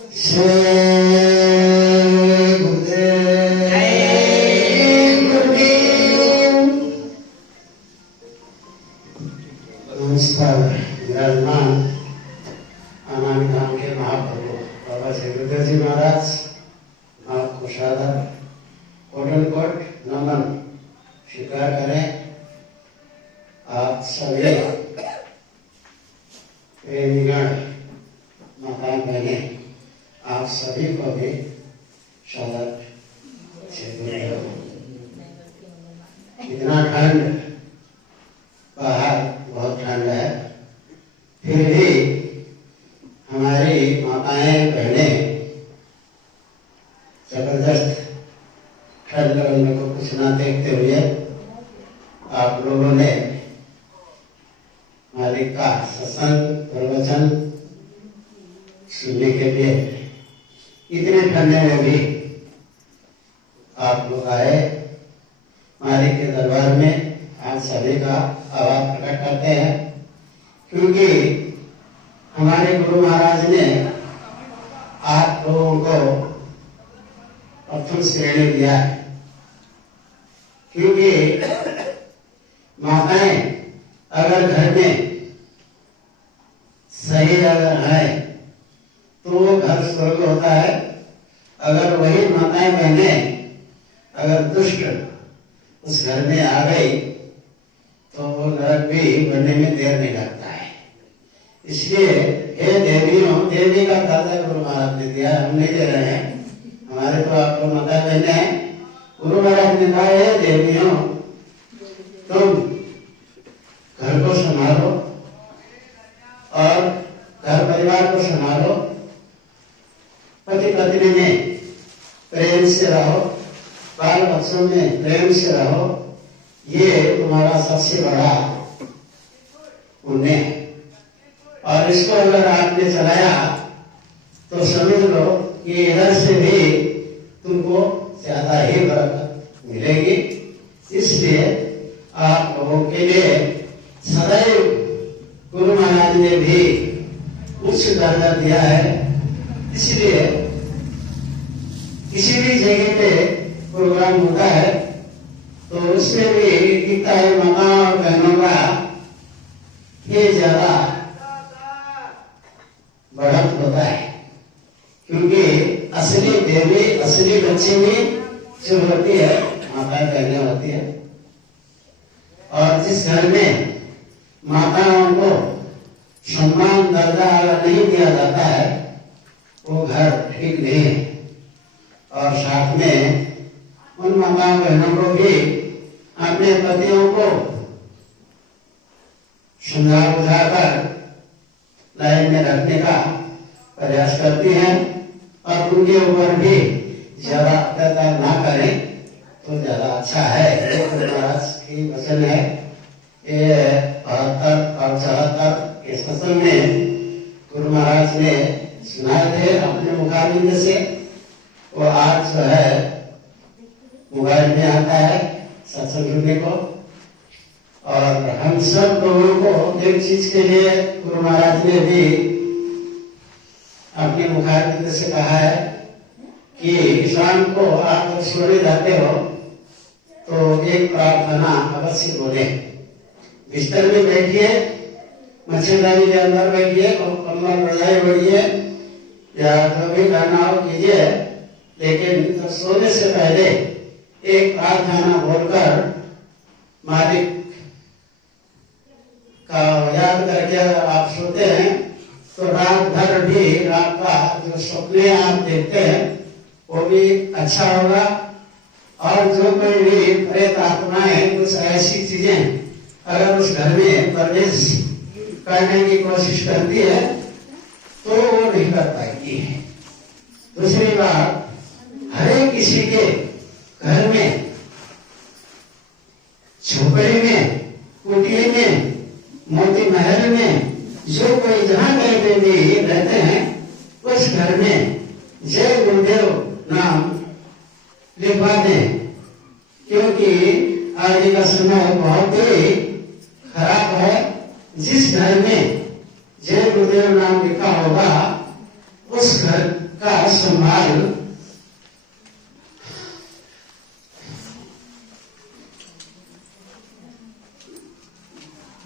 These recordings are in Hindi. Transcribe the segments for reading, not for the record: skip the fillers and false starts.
नमस्कार। विराजमान आनंद धाम के महाप्रभु बाबा श्री गुरुदेव जी महाराज आपको सादर कोटन कोट नमन स्वीकार करें। आप सभी प्रेमीगण माताएं बहनें आप सभी को भी सादर से गुरुदेव। इतना ठंड बाहर बहुत ठंड है, फिर भी हमारी माताएं बहनें जबरदस्त ठंड लगने को कुछ ना देखते हुए आप लोगों ने मालिक का सत्संग प्रवचन सुनने के लिए इतने ठंडे में भी आप लोग आए। मालिक के दरबार में आप सभी का आभार प्रकट करते हैं, क्योंकि हमारे गुरु महाराज ने आप लोगों को प्रथम श्रेणी दिया है। क्योंकि माताएं अगर घर में सही अगर है तो वो घर स्वर्ग होता है। अगर वही माताएं बहनें अगर दुष्ट उस घर में आ गई तो वो नरक भी बनने में देर नहीं लगता है। इसलिए हे देवियों, देवी का दादा गुरु महाराज ने दिया, हम नहीं दे रहे हैं। हमारे तो आप लोग माता बहने हैं। गुरु महाराज ने कहा हे देवियों, तुम घर को संभालो और घर परिवार को संभालो, पति पत्नी में प्रेम से रहो, बाल बच्चों में प्रेम से रहो। ये तुम्हारा सबसे बड़ा पुण्य है। और इसको अगर आपने चलाया तो समझ लो कि इधर से भी तुमको ज्यादा ही बरकत मिलेगी। इसलिए आप लोगों के लिए सदैव गुरु महाराज ने भी उच्च दर्जा दिया है। इसलिए किसी भी जगह पे प्रोग्राम होता है तो उसमें भी दिखता है माता और बहनों का ये ज्यादा बढ़त होता है। क्योंकि असली देवी, असली लक्ष्मी जो होती है माता बहनें होती है। और जिस घर में माताओं को सम्मान दर्जा अगर नहीं दिया जाता है वो घर ठीक नहीं है। और साथ में उन माता बहनों को भी अपने पतियों को समझा बुझाकर लाइन में रखने का प्रयास करती हैं और उनके ऊपर भी ज्यादा अत्याचार ना करें तो ज्यादा अच्छा है। महाराज की वचन है ये 72 और 74 के सत्संग में गुरु महाराज ने सुनाए थे अपने मुखारबिंद से। वो आज जो है मोबाइल में आता है सत्संग सुनने को। और हम सब लोगों को एक चीज के लिए गुरु महाराज ने भी अपने मुखारबिंद से कहा है कि शाम को आप जब सोने जाते हो तो एक प्रार्थना अवश्य बोले। बिस्तर में बैठिए, मच्छरदानी के अंदर बैठिए, कम्बल रजाई बढ़िए या जो भी करना हो कीजिए, लेकिन जब सोने से पहले एक प्रार्थना बोलकर मालिक का याद करके अगर आप सोते हैं तो रात भर भी रात का जो सपने आप देखते हैं वो भी अच्छा होगा। और जो कोई भी प्रेत आत्माएं कुछ ऐसी चीजें अगर उस घर में प्रवेश करने की कोशिश करती है तो वो नहीं कर पाएगी। दूसरी बात, हर एक किसी के घर में, झोपड़ी में, कुटिया में, मोती महल में, जो कोई जहाँ कहीं भी रहते हैं उस घर में जय गुरुदेव नाम लिखवा दें। क्योंकि आज का समय बहुत ही खराब है। जिस घर में जय गुरुदेव नाम लिखा होगा उस घर संभाल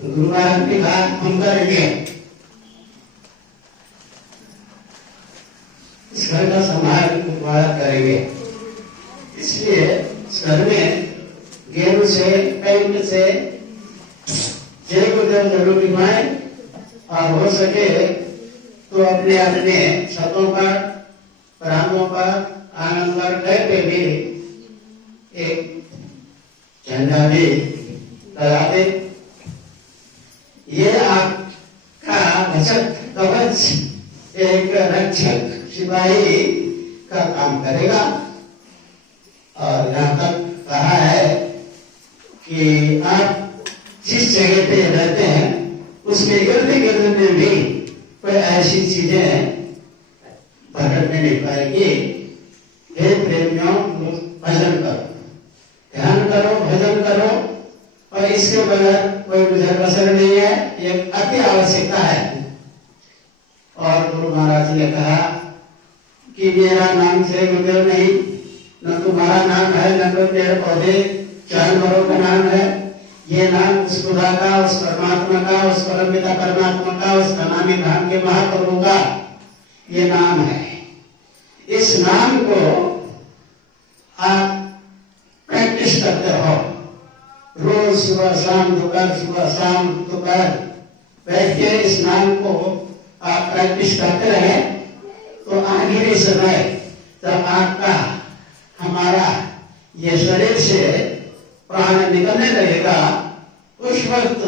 गुरु महाराज की बात हम करेंगे। इस घर का संभाल गुरु महाराज करेंगे, इसलिए इस घर में गेहूं से पेंट से जय गुरुदेव जरूर लिखवाएं और हो सके तो अपने अपने छतों पर, बरामदों पर, आंगन पर, घर पे भी एक झंडा भी लगा दे। ये आपका बचत कवच, एक रक्षक सिपाही का काम करेगा। और यहाँ तक कहा है कि आप जिस जगह पे रहते हैं उसके इर्द गिर्द में भी कोई ऐसी चीजें भटकने नहीं पाएगी। हे प्रेमियों, भजन करो, ध्यान करो, भजन करो, और इसके बगैर कोई गुजर बसर नहीं है, ये अति आवश्यकता है। और गुरु महाराज ने कहा कि मेरा नाम जय गुरुदेव नहीं, न तुम्हारा नाम है, न कोई पेड़ पौधे जानवरों का नाम है। ये नाम उस खुदा का, उस परमात्मा का, उस परम पिता परमात्मा का, उस नामी धाम के महाप्रभु का ये नाम है। इस नाम को आप प्रैक्टिस करते हो, रोज सुबह शाम दोपहर, सुबह शाम दोपहर बैठ के इस नाम को आप प्रैक्टिस करते रहे, तो आखिरी समय जब आपका हमारा ये शरीर से प्राण निकलने लगेगा, उस वक्त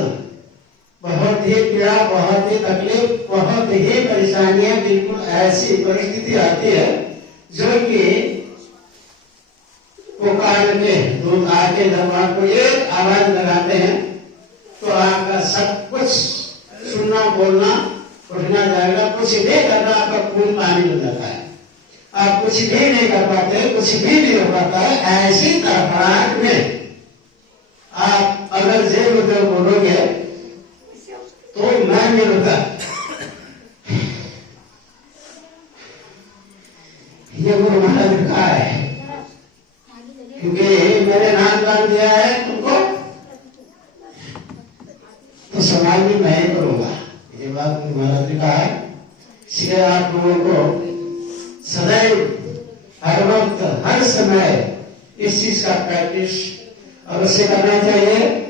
बहुत ही पीड़ा, बहुत ही तकलीफ, बहुत ही परेशानियां, बिल्कुल ऐसी परिस्थिति आती है जो कि पुकार के दूध आके जब आपको एक आवाज लगाते हैं तो आपका सब कुछ सुनना, बोलना, उठना जाएगा, कुछ भी करना आपका खून पानी हो जाता है, आप कुछ भी नहीं कर पाते, कुछ भी नहीं हो पाता है। ऐसी तड़फड़ाहट में आप अगर जय गुरुदेव बोलोगे तो मैं मिलूंगा। ये गुरु महाराज ने कहा है, क्योंकि मैंने नाम दान दिया है तुमको, तो समाज में मैं ही करूंगा। ये बात गुरु महाराज ने कहा है। इसलिए आप लोगों को सदैव, हर वक्त, हर समय इस चीज का प्रैक्टिस अवश्य करना चाहिए।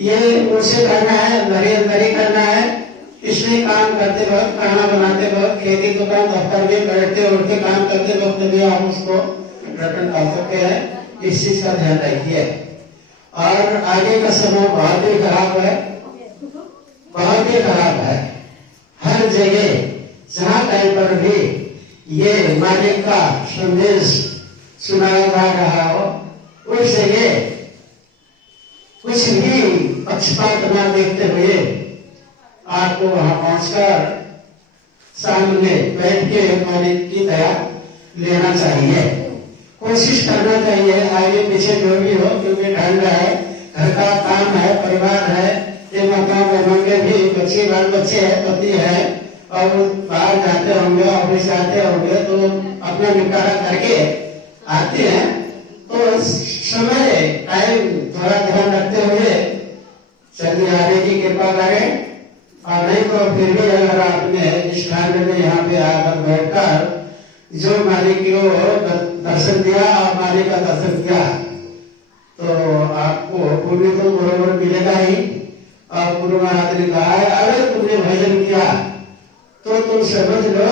ये उसे करना है, अंदर ही करना है। इसलिए काम करते वक्त, खाना बनाते वक्त, खेती दुकान दफ्तर में बैठते उठते काम करते वक्त भी हम उसको रटन डाल सकते हैं। इस चीज का ध्यान रखिए। और आगे का समय बहुत ही खराब है, बहुत ही खराब है। हर जगह जहाँ कहीं पर भी ये मालिक का संदेश सुनाया जा रहा हो, उस जगह कुछ भी पक्षपात न देखते हुए आपको वहां पहुंचकर सामने बैठ के मालिक की दया लेना चाहिए, कोशिश करना चाहिए। आगे पीछे जो भी हो, क्योंकि ढंग है, घर का काम है, परिवार है, ये मकान में भी बच्चे, बाल बच्चे है, पति है, और बाहर जाते होंगे, ऑफिस जाते होंगे, तो अपना निपटारा करके आते हैं। तो समय टाइम थोड़ा ध्यान रखते हुए चलिए, आगे की कृपा करें। और नहीं तो फिर भी अगर आपने इस ठंड में यहाँ पे आकर बैठकर जो मालिक को दर्शन दिया और मालिक का दर्शन किया, तो आपको पुण्य तो बरोबर मिलेगा ही। और गुरु महाराज ने कहा है, अगर तुमने भजन किया तो तुम समझ लो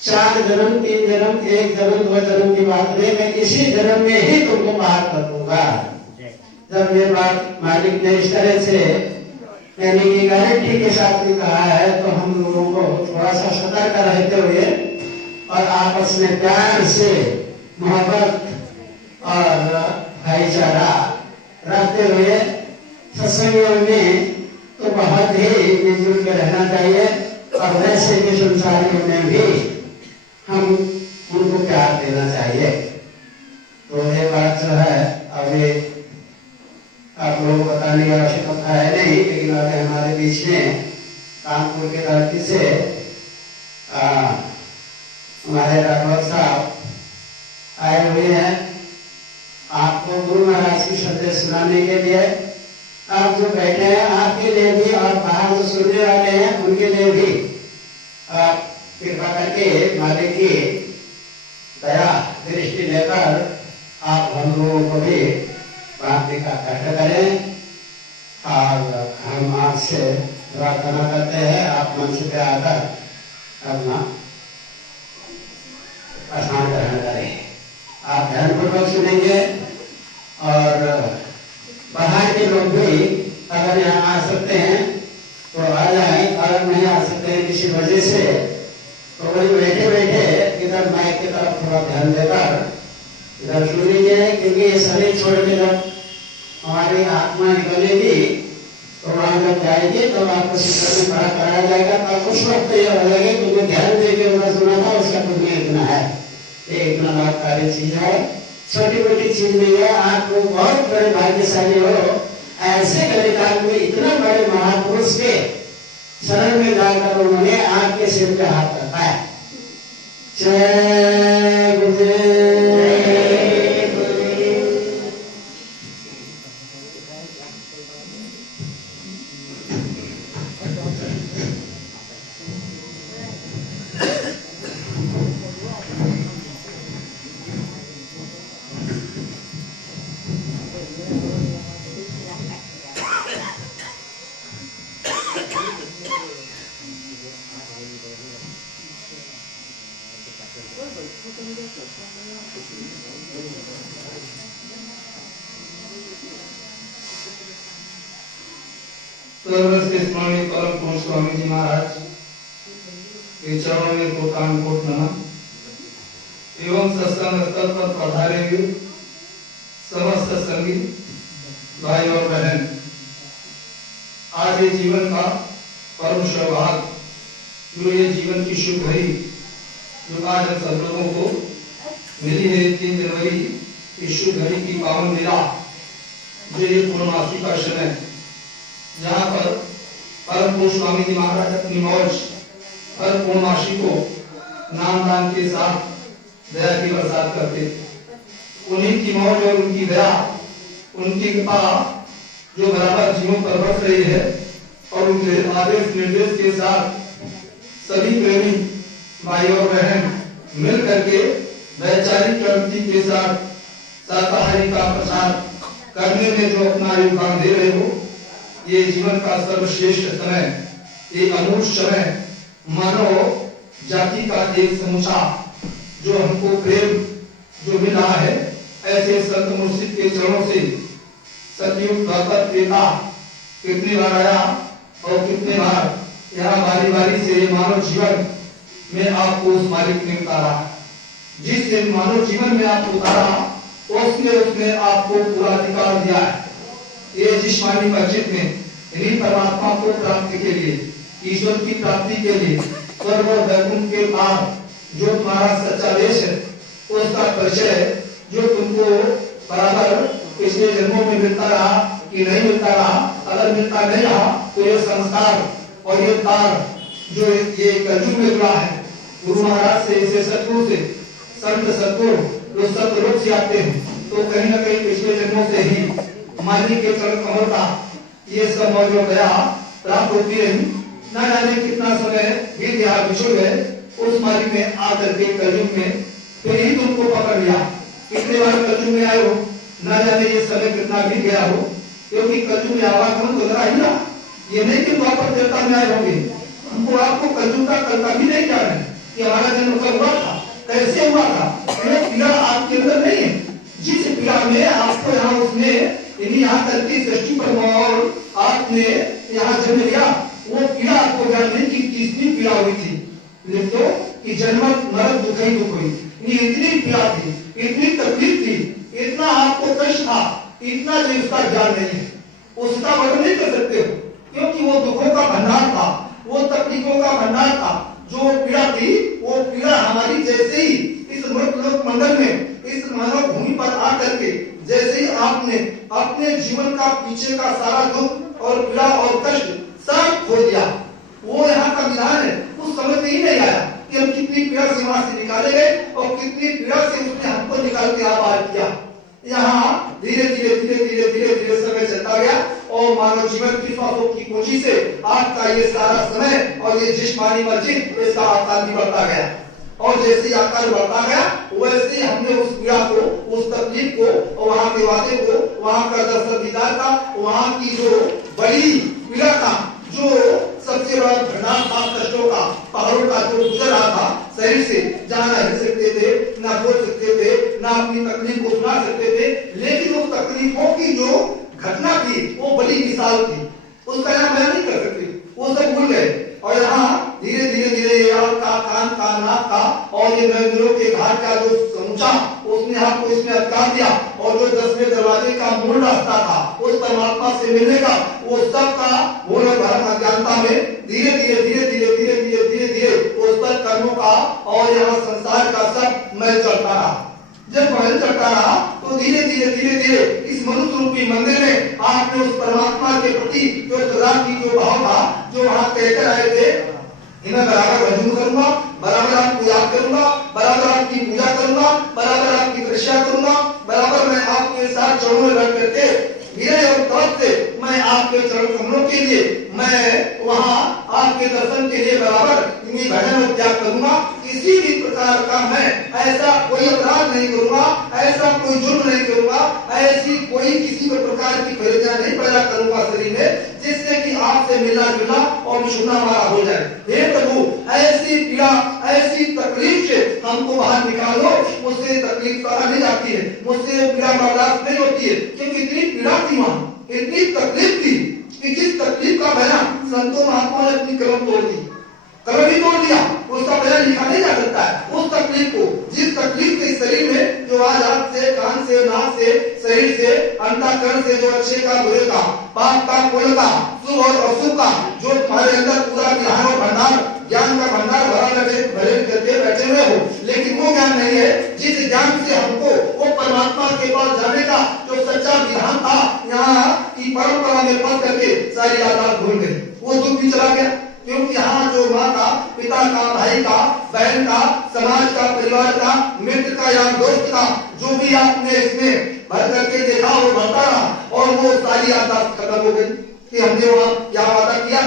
4 जन्म, 3 जन्म, 1 जन्म, 2 जन्म की बात नहीं, मैं इसी जन्म में ही तुमको बाहर कर दूंगा। जब ये बात मालिक ने इस तरह से यानी कि गारंटी के साथ भी कहा है, तो हम लोगों को थोड़ा सा सतर्क रहते हुए और आपस में प्यार से, मोहब्बत और भाईचारा रखते हुए सत्संगों में तो बहुत ही मिलजुल के रहना चाहिए। और वैसे भी संसारियों में भी हम उनको प्यार देना चाहिए। तो ये बात जो है अभी आप लोगों को बताने की आवश्यकता है नहीं, लेकिन अभी हमारे बीच में कानपुर के धरती से हमारे ड्राइवर साहब आए हुए हैं आपको गुरु महाराज की संदेश सुनाने के लिए। आप जो बैठे हैं आपके लिए भी और बाहर जो सुनने वाले हैं उनके लिए भी आप कृपा करके मालिक की दया दृष्टि लेकर आप हम लोगों को भी प्राप्ति का कष्ट करें। और हम आपसे प्रार्थना करते हैं आप मंच पे आकर अपना स्नान ग्रहण करें। आप ध्यानपूर्वक सुनेंगे और बाहर के लोग भी अगर यहाँ आ सकते हैं तो आ जाए, अगर नहीं आ सकते हैं किसी वजह से तो वही बैठे बैठे इधर माइक की तरफ थोड़ा ध्यान देकर इधर सुन लीजिए, क्योंकि ये शरीर छोड़ के जब हमारी आत्मा निकलेगी तो वहां जब जाएगी तो आपको शिक्षा में खड़ा कराया जाएगा। तब उस वक्त ये हो जाएगा क्योंकि ध्यान दे के उन्हें सुना था उसका पुण्य इतना है। ये इतना लाभकारी चीज है, छोटी मोटी चीज नहीं है। आप लोग बहुत बड़े भाग्यशाली हो, ऐसे कलिकाल में इतना बड़े महापुरुष के शरण में जाकर उन्होंने आपके सिर पे हाथ रखा है। जय गुरुदेव। स्मरणीय परम पूज्य स्वामी जी महाराज के चरणों में कोटानुकोट नमन एवं सत्संग स्थल पर पधारे हुए समस्त संगी भाई और बहन, आज ये जीवन का परम सौभाग्य जो ये जीवन की शुभ घड़ी जो आज हम सब लोगों को मिली है 3 जनवरी की शुभ घड़ी की पावन मिला जो ये पूर्णमासी का समय जहाँ पर परम पूज्य स्वामी जी महाराज अपनी मौज हर पूर्णमासी को नाम दान के साथ दया की बरसात करते। उन्हीं की मौज और उनकी दया उनकी कृपा जो बराबर जीवों पर बरस रही है और उनके आदेश निर्देश के साथ सभी प्रेमी भाई और बहन मिल करके वैचारिक क्रांति के साथ शाकाहारी का प्रसार करने में जो अपना योगदान दे रहे हो, ये जीवन का सर्वश्रेष्ठ समय, ये अमूल्य समय मानव जाति का एक समूचा जो हमको प्रेम जो मिल रहा है, ऐसे संत मुर्शिद के चरणों से सतयुग द्वापर त्रेता कितने बार आया और कितने बार यहाँ बारी बारी से ये मानव जीवन में आपको उस मालिक ने उतारा। जिस दिन मानव जीवन में आपको उतारा उसने आपको पूरा अधिकार दिया है। ये जिस्मानी बचत में इन्हीं परमात्मा को प्राप्ति के लिए, ईश्वर की प्राप्ति के लिए स्वर्ग और वैकुंठ के पार जो तुम्हारा सच्चा देश है उसका परिचय जो तुमको बराबर पिछले जन्मों में मिलता रहा कि नहीं मिलता रहा, अगर मिलता नहीं रहा तो ये संस्कार और ये तार जो ये कलयुग में जुड़ा है गुरु महाराज से, इसे सतगुरु से, संत सतगुरु जो सतलोक से आते हैं तो कहीं न कहीं पिछले जन्मों से ही मालिक के चरण कमल का ये सब मौज दया प्राप्त होती रही। न जाने कितना समय बीत गया बिछुड़ गए, उस मालिक ने आकर के कलयुग में फिर ही तुमको पकड़ लिया। कितने बार कलयुग में आए हो, न जाने ये समय कितना बीत गया हो, क्योंकि कलयुग में आवागमन तो लगा ही ना। ये नहीं कि द्वापर देवता में आए होंगे, हमको आपको कलयुग का कल का भी नहीं जाना है कि हमारा जन्म कब हुआ था, कैसे हुआ था। पीड़ा आपके अंदर नहीं है, जिस पीड़ा में आपको यहाँ उसने यहाँ करके सृष्टि पर और आपने यहाँ जन्म लिया, वो पीड़ा आपको जानने की कितनी पीड़ा हुई थी। लिखो कि जन्म मरण दुख ही दुख हुई, इतनी पीड़ा थी, इतनी तकलीफ थी, इतना आपको कष्ट था, इतना जो उसका ज्ञान नहीं है, उसका वर्णन नहीं कर सकते हो, क्योंकि वो दुखों का भंडार था, वो तकलीफों का भंडार था। जो पीड़ा थी वो पीड़ा हमारी जैसे ही इस मृत मंडल में, इस मानव भूमि पर आकर के जैसे ही आपने अपने जीवन का पीछे का सारा दुख और पीड़ा और कष्ट सब खो दिया, वो यहाँ का विधान है। उस समझ में ही नहीं आया कि हम कितनी पीड़ा से वहां से निकाले गए और और कितनी पीड़ा से उसने हमको निकाल के बाहर किया। यहाँ धीरे धीरे धीरे धीरे धीरे धीरे समय चलता गया और मानव जीवन की श्वासों की पूंजी से आज का ये सारा समय और ये जिस्मानी मस्जिद इसका आकार भी बढ़ता गया और जैसे ही आकार बढ़ता गया वैसे ही हमने उस पीड़ा को, उस तकलीफ को और वहाँ के वादे को, वहाँ का दर्शन दीदार का, वहाँ की जो बड़ी पीड़ा का, जो सबसे बड़ा भंडार था कष्टों का, पहाड़ों का जो गुजर रहा था शरीर से, जहाँ ना हिल सकते थे, ना बोल सकते थे, ना अपनी तकलीफ को सुना सकते थे, लेकिन उस तकलीफों की जो घटना थी वो बड़ी विशाल थी, उसका नाम बयान नहीं कर सकते, वो सब भूल गए। और यहाँ धीरे धीरे धीरे का कान का नाक का और ये नरेंद्रों के घाट का जो समूचा उसने आपको इसमें अटका दिया और जो 10वें दरवाजे का मूल रास्ता था उस परमात्मा से मिलने का, वो सब का मूल भरम अज्ञानता में धीरे धीरे धीरे धीरे धीरे धीरे धीरे धीरे उस पर कर्मों का और यहाँ संसार का सब मैल चढ़ता रहा। जब महल चढ़ता रहा तो धीरे धीरे धीरे धीरे इस मनुष्य रूपी मंदिर में आपने उस परमात्मा के प्रति जो सदा की जो भाव था, जो वहाँ कहकर आए थे, मैं बराबर भजन करूंगा, बराबर आपको याद करूंगा, बराबर आपकी पूजा करूंगा, बराबर आपकी दृष्टा करूंगा, बराबर मैं आपके साथ चरणों में बैठ करके मेरे और तरफ से मैं आपके चरण कमलों के लिए, मैं वहाँ आपके दर्शन के लिए बराबर भजन और त्याग करूंगा। किसी भी प्रकार का मैं ऐसा कोई अपराध नहीं करूंगा, ऐसा कोई जुर्म नहीं करूंगा, ऐसी कोई किसी भी प्रकार की परेशानी नहीं पैदा करूंगा शरीर में जिससे कि आपसे मिलना जुलना और विछुड़ना हमारा हो जाए। हे प्रभु, ऐसी पीड़ा, ऐसी तकलीफ से हमको बाहर निकालो। मुझसे तकलीफ कहा नहीं जाती है, मुझसे पीड़ा बर्दाश्त नहीं होती है, क्योंकि इतनी पीड़ा थी वहाँ, इतनी तकलीफ थी कि जिस तकलीफ का बयान संतों महात्मा ने अपनी कलम तोड़ दी, कलम ही तोड़ दिया, उसका बयान लिखा नहीं जा सकता है। उस तकलीफ को, जिस तकलीफ के शरीर में जो आज हाथ से, कान से, नाक से, शरीर से, अंतःकरण से जो अच्छे का बुरे का, पाप का पुण्य का, शुभ और अशुभ का जो तुम्हारे अंदर पूरा ज्ञान और भंडार, ज्ञान का भंडार भरे करके बैठे हुए हो, लेकिन वो ज्ञान नहीं है जिस ज्ञान से हमको वो परमात्मा के पास जाने का जो सच्चा विधान था, यहाँ की परंपरा में फंस करके सारी आदत भूल गई, वो दुख भी चला गया। क्योंकि यहाँ जो माँ का, पिता का, भाई का, बहन का, समाज का, परिवार का, मित्र का या दोस्त का जो भी आपने इसमें भर करके देखा वो भरता रहा और वो सारी आदत खत्म हो गई कि हमने वहाँ क्या वादा किया,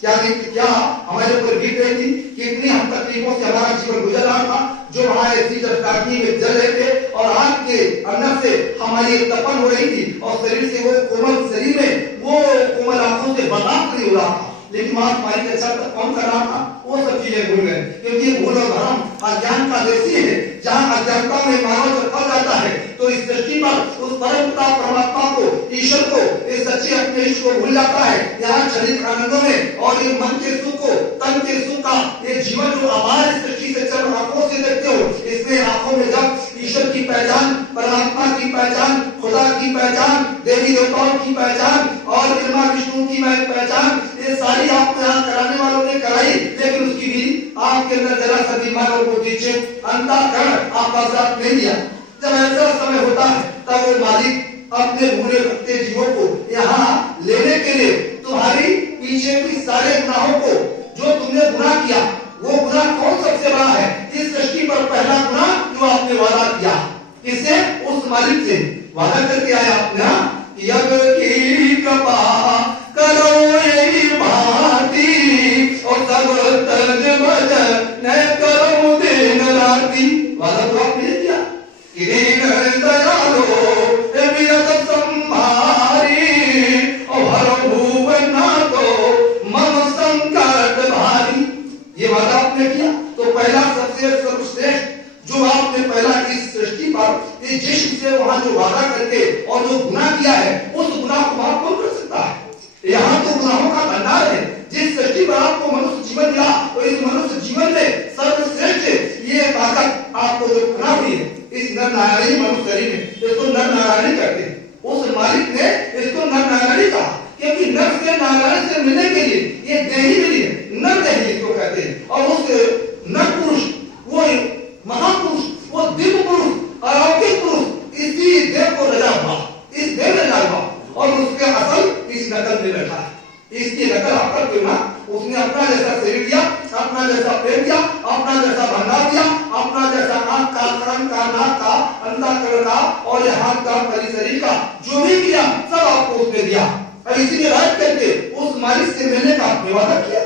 क्या नहीं, क्या हमारे ऊपर बीत रही थी, कितनी हम तकलीफों से हमारा जीवन गुजर रहा था, जो वहाँ ऐसी जलकाग्नि में जल रहे थे और आग के अंदर से हमारी तपन हो रही थी और शरीर से वो कोमल शरीर में वो कोमल आंखों से बर्दाश्त नहीं हो रहा था, लेकिन वहां तुम्हारी कक्षा तक कौन कर रहा था, वो सब चीजें भूल गए। क्योंकि भूल और भ्रम अज्ञान का देशी है, जहाँ अज्ञानता में मानव जब फंस जाता है तो इस सृष्टि पर उस परम पिता परमात्मा को, ईश्वर को, इस सच्चे अपने ईश्वर को भूल जाता है। यहाँ शरीर आनंदों में और ये मन के सुख को, तन के सुख का ये जीवन जो हमारे सृष्टि से चल आंखों से देखते हो, इसमें आंखों में जब ईश्वर की पहचान, परमात्मा की पहचान, खुदा की पहचान, देवी देवताओं की पहचान और ब्रह्मा विष्णु की पहचान, ये सारी आपको यहाँ कराने वालों ने कराई, लेकिन उसकी भी आपके अंदर जरा सा दिमाग और बुद्धि से अंतःकरण आपका साथ नहीं दिया। जब ऐसा समय होता है तब वो मालिक अपने बुरे भक्ते जीवों को यहाँ लेने के लिए तुम्हारी पीछे की सारे गुनाहों को, जो तुमने गुनाह किया, वो गुनाह कौन सबसे बड़ा है इस सृष्टि पर, पहला गुनाह जो आपने वादा किया, इसे उस मालिक से वादा करके आया आपने, यज्ञ की कृपा करो यही भांति और सब तर्ज भजन करो दिन राति। वादा तो आपने किया कि दीन दयालो विरत संभारी और हर भुवन नाथो मम संकट भारी, ये वादा आपने किया। तो पहला सबसे सर्वश्रेष्ठ जो आपने पहला इस सृष्टि पर इस जिस्म से वहां जो वादा करके और जो गुनाह किया है, उस गुनाह को माफ कौन कर सकता है। यहाँ तो गुनाहों का भंडार है। जिस सृष्टि पर आपको मनुष्य जीवन मिला और इस मनुष्य जीवन में सर्वश्रेष्ठ ये ताकत आपको जो बना हुई है, इस नर नारायणी मनुष्य शरीर में, इसको नर नारायणी कहते हैं। उस मालिक ने इसको नर नारायणी कहा, क्योंकि नर से नारायण से मिलने के लिए ये देही मिली है, नर देही इसको कहते हैं। और उस नर पुरुष, वो महापुरुष, वो दिव्य पुरुष, अलौकिक पुरुष इसी देह को रचा हुआ, इस देह में रचा हुआ और उसके असल इस नकल में बैठा है। इसकी नकल आपका क्यों ना, उसने अपना जैसा शरीर दिया, अपना जैसा पेट दिया, अपना जैसा भंडार दिया, अपना जैसा आंख का कान का, नाक का, अंतःकरण का और ये हाथ का, पूरे शरीर का जो भी किया सब आपको उसने दिया। और इसीलिए रात करके उस मालिक से मिलने का आपने वादा किया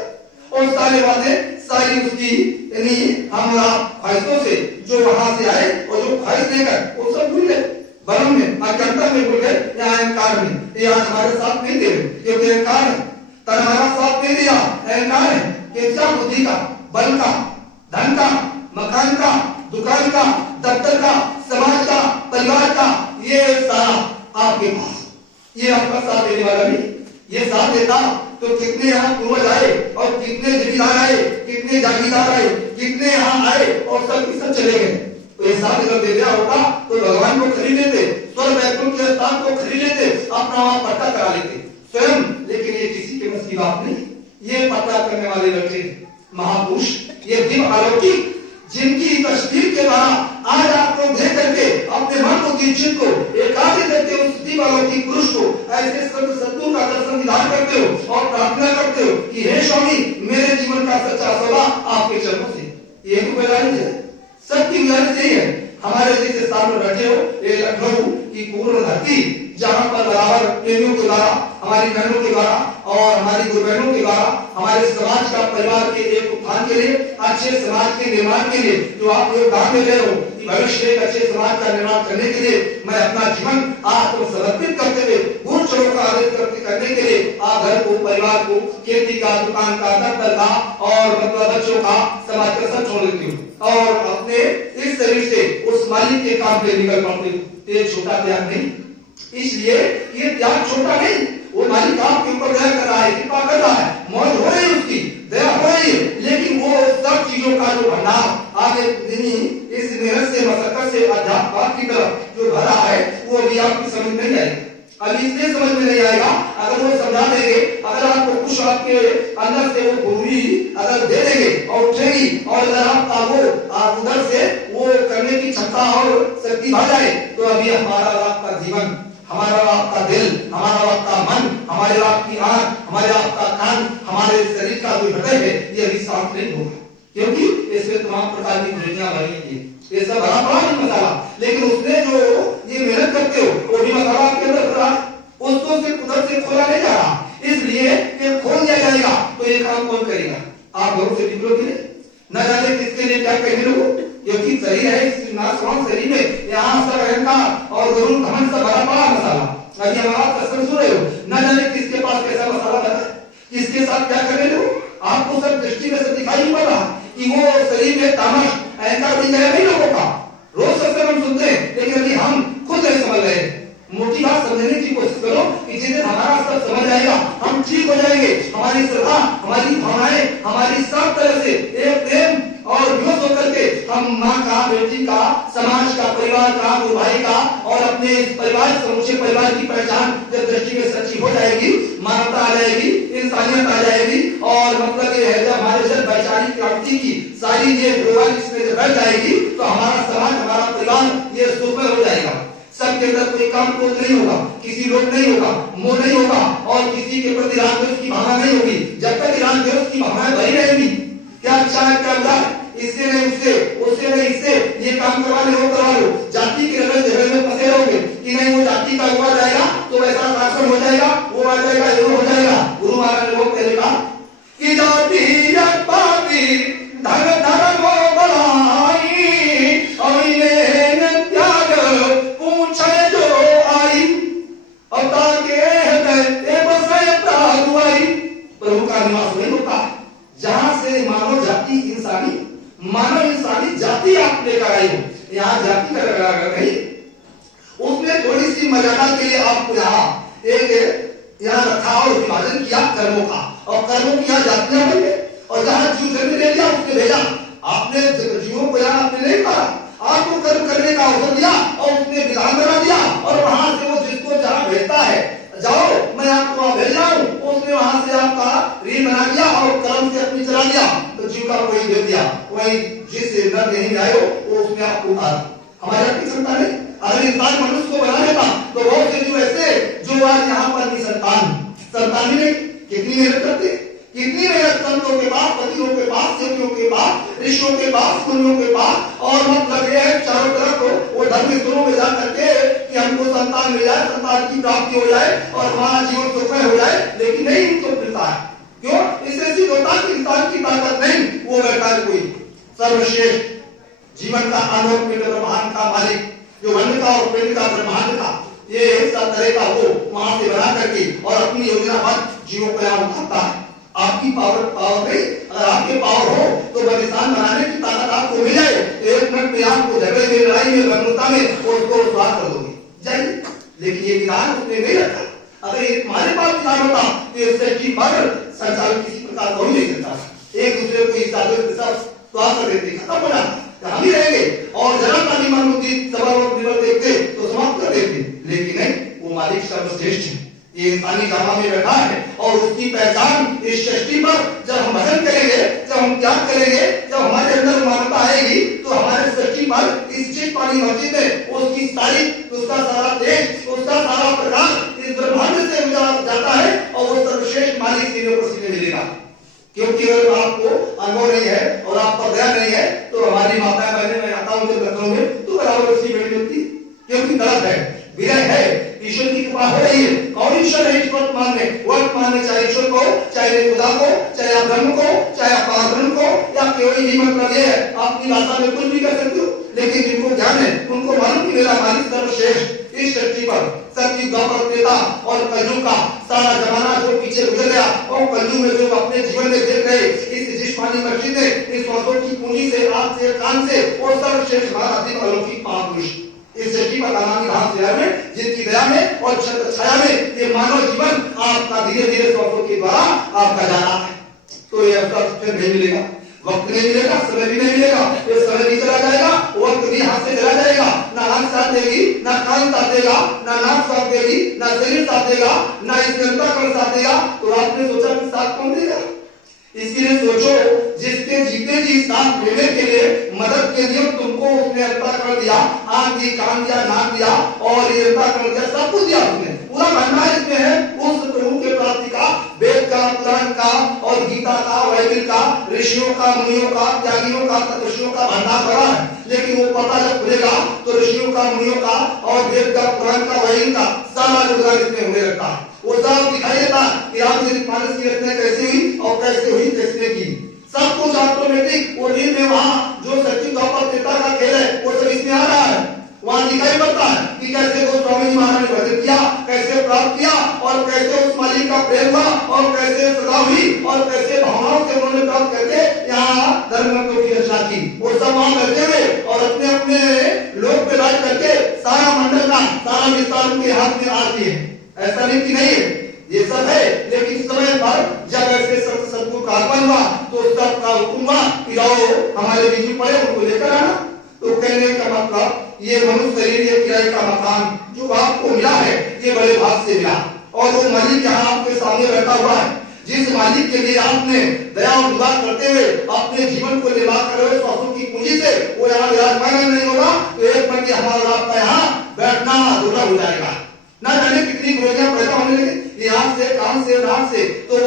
और सारे वादे सारी उसकी यानी हम ख्वाहिशों से जो वहां से आए और जो ख्वाहिश लेकर वो सब भूल गए, भ्रम में, अज्ञानता में भूल गए, या अहंकार में। ये आज हमारे साथ नहीं दे रहे क्योंकि अहंकार है। तन हमारा साथ नहीं दिया, अहंकार है कि इच्छा बुद्धि का, बल का, धन का, मकान का, दुकान का, दफ्तर का, समाज का, परिवार का, ये सारा आपके पास, ये आपका साथ देने वाला नहीं। ये साथ देता तो कितने यहाँ पूर्वज आए और कितने जमींदार आए, कितने जागीरदार आए, कितने यहाँ आए और सब सब चले गए। तो ये साथ अगर दे दिया होता तो भगवान को खरीद लेते, स्वर्ग वैकुंठ के स्थान को खरीद लेते, अपना वहां पट्टा करा लेते स्वयं। लेकिन ये किसी के बस की बात नहीं। ये पट्टा करने वाले लड़के महापुरुष, ये दिव्य अलौकिक, जिनकी तस्वीर के द्वारा आज आप लोग देख करके अपने मन को, चित्त को एकाग्र करके उस दिव्य अलौकिक पुरुष को ऐसे सद्गुरु का दर्शन विधान करते हो और प्रार्थना करते हो कि हे स्वामी मेरे जीवन का सच्चा सौदा आपके चरणों से। ये तो गुजारिश है, सबकी गुजारिश यही है। हमारे जैसे सामने बैठे हो, ये लखनऊ की पूर्ण धरती जहाँ पर बराबर प्रेमियों के द्वारा, हमारी बहनों के द्वारा और हमारी गुरु बहनों के द्वारा हमारे समाज का, परिवार के एक उत्थान के लिए, अच्छे समाज के निर्माण के लिए जो आप योगदान दे रहे हो, भविष्य एक अच्छे समाज का निर्माण करने के लिए मैं अपना जीवन आपको समर्पित करते हुए गुरु चरणों का आदेश करने के लिए आप घर को, परिवार को, खेती का, दुकान का, दफ्तर का और मतलब बच्चों का, समाज का सब छोड़ देती हूँ और अपने इस शरीर से उस मालिक के काम पे निकल पड़ती हूँ। ये छोटा त्याग नहीं, इसलिए ये त्याग छोटा नहीं। वो मालिक आपके ऊपर दया कर रहा है, कृपा कर रहा है, मौज हो रही है, उसकी दया हो रही है, लेकिन वो सब चीजों का जो भंडार आगे इस मेहनत से, मशक्कत से अध्यात्म की तरफ जो भरा है वो अभी आपकी समझ नहीं आएगा। अभी इसलिए समझ में नहीं आएगा अगर वो समझा देंगे, अगर आपको कुछ आपके अंदर से वो गुरुरी अगर दे देंगे और उठेगी और अगर आपका वो उधर से वो करने की क्षमता और शक्ति आ जाए तो अभी हमारा आपका जीवन, हमारा आपका दिल, हमारा आपका मन, हमारे आपकी आंख, हमारे आपका कान, हमारे शरीर का जो हृदय है ये अभी शांत नहीं होगा क्योंकि इसमें तमाम प्रकार की खुराकियां भरी है। ये सब भरा पड़ा नहीं मसाला, लेकिन उसने जो ये मेहनत करते हो वो भी मसाला आपके अंदर भरा, उसको सिर्फ उधर से खोला नहीं जा रहा, इसलिए कि खोल दिया जाएगा तो ये काम कौन करेगा? आप घर से निकलोगे न जाने किसके लिए क्या कहने लोगों, क्योंकि शरीर है, इस नाशवान शरीर में यहाँ सब अहंकार और गरुड़ घमंड सब भरा पड़ा मसाला। अभी हमारा प्रश्न सुन रहे हो, न जाने किसके पास कैसा मसाला बना, किसके साथ क्या करने लोग, आपको सब दृष्टि में से दिखाई नहीं पड़ रहा कि वो शरीर में तामस अहंकार बन गया नहीं लोगों का। रोज सत्संग हम सुनते हैं लेकिन अभी हम खुद नहीं समझ रहे। मोटी बात समझने की कोशिश करो कि जिस दिन हमारा सब समझ आएगा हम ठीक हो जाएंगे, हमारी श्रद्धा, हमारी भावनाएं, हमारी सब तरह से एक प्रेम और विरोध होकर के हम माँ का, बेटी का, समाज का, परिवार का, गुरु भाई का और अपने परिवार, समूचे परिवार की पहचान जब दृष्टि में सच्ची हो जाएगी, मानवता आ जाएगी, इंसानियत आ जाएगी और मतलब ये है जब हमारे जब वैचारिक क्रांति की सारी ये व्यवहार इसमें जब बढ़ जाएगी तो हमारा समाज, हमारा परिवार ये सुखमय हो जाएगा। सबके अंदर कोई काम क्रोध नहीं होगा, किसी लोभ नहीं होगा, मोह नहीं होगा और किसी के प्रति राग द्वेष की भावना नहीं होगी। जब तक राग द्वेष की भावना बनी रहेगी, क्या अच्छा है क्या बुरा है, इससे नहीं उससे, उससे नहीं इससे, ये काम करवा लो वो करवा लो, जाति के रगड़ झगड़े में फंसे रहोगे कि नहीं वो जाति का हुआ जाएगा तो वैसा शासन हो जाएगा, वो आ जाएगा, ये हो जाएगा। गुरु महाराज ने वो पहले कहा कि जाति पापी धन धर्म बढ़ाई और इन्हें त्याग पूछे जो आई और ताके प्रभु का निवास नहीं होता। जहां से मानव जाति इंसानी जाति आप लेकर आई हो, यहाँ जाति का लगा नहीं, उसमें थोड़ी सी मर्यादा के लिए आपको यहाँ एक यहाँ रखा और विभाजन किया कर्मों का और कर्मों की यहाँ जातियां बन गई और जहाँ जीव जन्म ले लिया उसने भेजा, आपने जीवों को यहाँ आपने नहीं पाया, आपको कर्म करने का अवसर दिया और उसने विधान बना दिया और वहां से वो जिसको जहाँ भेजता है जाओ मैं आपको वहां भेज रहा हूँ, उसने वहां से आपका रील बना दिया और कर्म से अपनी चला दिया तो जीव का वही दे दिया, वही जिस नर नहीं आए हो वो उसने आपको उतारा। हमारे अपनी क्षमता नहीं, अगर इंसान मनुष्य को बना लेता तो बहुत से जीव ऐसे जो आज यहाँ पर भी संतान ही नहीं, कितनी मेहनत करते, कितनी मेहनत संतों के पास, पतियों के पास, सेवियों के पास, ऋषियों के पास, मुनियों के पास और मतलब ये है चारों तरफ धर्म स्थलों में जा करके कि हमको संतान मिल जाए, संतान की प्राप्ति हो जाए और हमारा जीवन सुखमय हो जाए, लेकिन नहीं उनको मिलता है। क्यों? इससे सिद्ध होता है कि इंसान की ताकत नहीं, वो बैठा है कोई सर्वश्रेष्ठ जीवन का अनोख पिंड ब्रह्मांड का मालिक, जो वन का और पिंड का ब्रह्मांड का ये सब तरह का वो वहां से बना करके और अपनी योजना पर जीवों को यहाँ उठाता है। आपकी पावर नहीं, अगर आपके पावर हो तो बलिदान बनाने की ताकत आपको मिल जाए, एक मिनट में आपको झगड़े में, लड़ाई में, गंभीरता में उसको स्वार कर दोगे जाइए। लेकिन ये विधान उसने नहीं रखा। अगर हमारे पास विधान होता तो इस सृष्टि पर संचालन किसी प्रकार का हो नहीं सकता। एक दूसरे को इस आदमी के साथ स्वार कर देते, खत्म हो जाता, हम ही रहेंगे और जरा का निमान होती सभा और देखते तो समाप्त कर देते। लेकिन नहीं, वो मालिक सर्वश्रेष्ठ है, ये इंसानी जामा में बैठा है और उसकी पहचान इस सृष्टि पर जब हम भजन करेंगे, जब हम त्याग करेंगे, जब हमारे अंदर मानवता आएगी तो हमारे सृष्टि पर इस चित पानी मस्जिद में उसकी सारी, उसका सारा तेज, उसका सारा प्रकाश इस ब्रह्मांड से जाता है और वो सर्वश्रेष्ठ मालिक सीधे पर सीधे मिलेगा। क्योंकि अगर आपको अनुभव नहीं है और आप पर दया नहीं है तो हमारी माता बहने में आता हूं लखनऊ में तो बराबर उसकी बेटी मिलती, क्योंकि गलत है, विरय है, ईश्वर की कृपा हो रही है। कौन ईश्वर है इस वर्तमान में? वर्तमान में चाहे ईश्वर को, चाहे खुदा को, चाहे आप ब्रह्म को, चाहे आप पारब्रह्म को, या कोई भी मतलब ये है अपनी भाषा में कुछ भी कर सकते हो, लेकिन जिनको ज्ञान है उनको मालूम कि मेरा मालिक सर्वश्रेष्ठ इस सृष्टि पर सत्युग द्वापर त्रेता और कलयुग का सारा जमाना जो पीछे गुजर गया और कलयुग में जो अपने जीवन में देख रहे इस जिस्मानी मस्जिद में इस वर्षों की पूंजी से, आंख से, कान से और सर्वश्रेष्ठ हमारा अति अलौकिक महापुरुष इस सृष्टि पर आगामी धाम में जिनकी दया में और छाया में ये मानव जीवन आपका धीरे धीरे वर्षों के द्वारा आपका जाना है। तो ये अवसर फिर नहीं मिलेगा, वक्त नहीं मिलेगा, समय भी नहीं मिलेगा, ये समय भी चला जाएगा, वक्त भी हाथ से चला जाएगा। ना आंख साथ देगी, ना कान साथ देगा, ना नाक साथ देगी, ना शरीर साथ देगा, ना इस अंतःकरण साथ देगा। तो आपने सोचा कि साथ कौन देगा? इसके लिए सोचो, जिसके जीते जी सांस लेने के लिए मदद के लिए तुमको उसने अंतःकरण दिया, आंख दी, कान दिया, नाक दिया और ये अंतःकरण दिया, सब कुछ दिया उसने। पूरा भंडार इसमें है उस प्रभु के प्राप्ति का, वेद का, पुराण का और गीता का, बाइबल का, ऋषियों का, मुनियों का, त्यागियों का, तपस्वियों का भंडार बड़ा है। लेकिन वो पता जब खुलेगा तो ऋषियों का, मुनियों का और वेद का, पुराण का, बाइबल का सारा योगदान इसमें होने लगता है। वो सब दिखाई देता कि रामचरित मानस की रचना कैसे हुई और कैसे हुई, किसने की, सब कुछ ऑटोमेटिक वो रील में वहां जो सचिव द्वापर त्रेता का खेल है वो सब इसमें आ रहा है। वहां दिखाई पड़ता है कि कैसे गोस्वामी जी महाराज ने भजन किया, कैसे प्राप्त किया और कैसे उस मालिक का प्रेम हुआ और कैसे सदा हुई और कैसे भावनाओं से उन्होंने प्राप्त करके यहाँ धर्म की रचना की। वो सब वहां बैठे हुए और अपने अपने लोक पे बैठ करके सारा मंडल का सारा विस्तार उनके हाथ में आती है। ऐसा नहीं कि नहीं है, ये सब है, लेकिन समय पर जब ऐसे सदगुरु का आगमन हुआ तो सबका हुक्म हुआ कि आओ हमारे बीच में पड़े, उनको लेकर आना। तो कहने का मतलब ये मनुष्य शरीर, ये किराए का मकान जो आपको मिला है ये बड़े भाग से मिला और वो मालिक यहाँ आपके सामने बैठा हुआ है, जिस मालिक के लिए आपने दया और उदार करते हुए अपने जीवन को निर्वाह कर रहे स्वास्थ्य की पूंजी से वो यहाँ विराजमान नहीं होगा तो एक मन के हमारा आपका यहाँ बैठना अधूरा हो जाएगा। ना जाने कितनी गोलियां पैदा होने लगे यहाँ से, काम से, नाम से। तो